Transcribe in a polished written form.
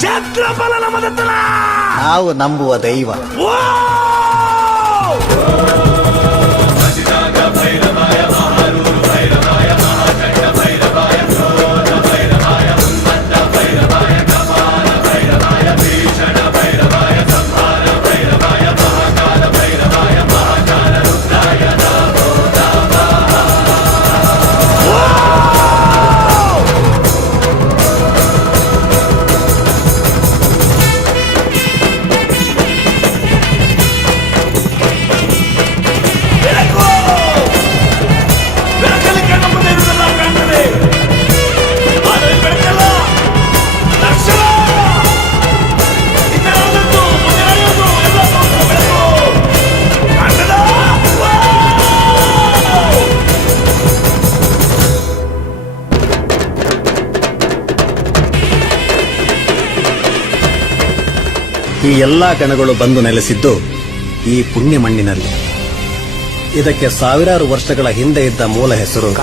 ಛತ್ರಫಲ ನಮದತ್ತಲ. ನಾವು ನಂಬುವ ದೈವ. ಈ ಎಲ್ಲಾ ಗಣಗಳು ಬಂದು ನೆಲೆಸಿದ್ದು ಈ ಪುಣ್ಯ ಮಣ್ಣಿನಲ್ಲಿ. ಇದಕ್ಕೆ ಸಾವಿರಾರು ವರ್ಷಗಳ ಹಿಂದೆ ಇದ್ದ ಮೂಲ ಹೆಸರು